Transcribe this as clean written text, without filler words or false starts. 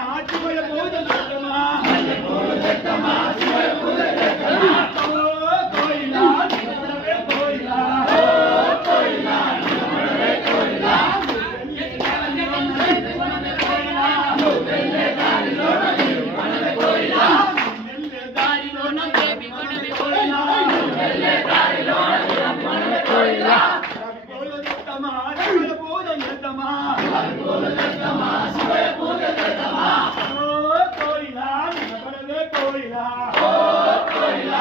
శివయ పూజ చేద్దామా శివయ పూజ చేద్దామా కోయిలా నిలబడవే కోయిలా కోయిలా నిలబడవే కోయిలా వెళ్ళే దారిలోన మనవే కోయిలా వెళ్ళే దారిలోన దేవి మనవే కోయిలా వెళ్ళే దారిలోన మనవే కోయిలా పూజ చేద్దామా శివయ పూజ చేద్దామా పూజ చేద్దామా శివయ పూజ చేద్దామా కోయిలా నిలబడవే కోయిలా కోయిలా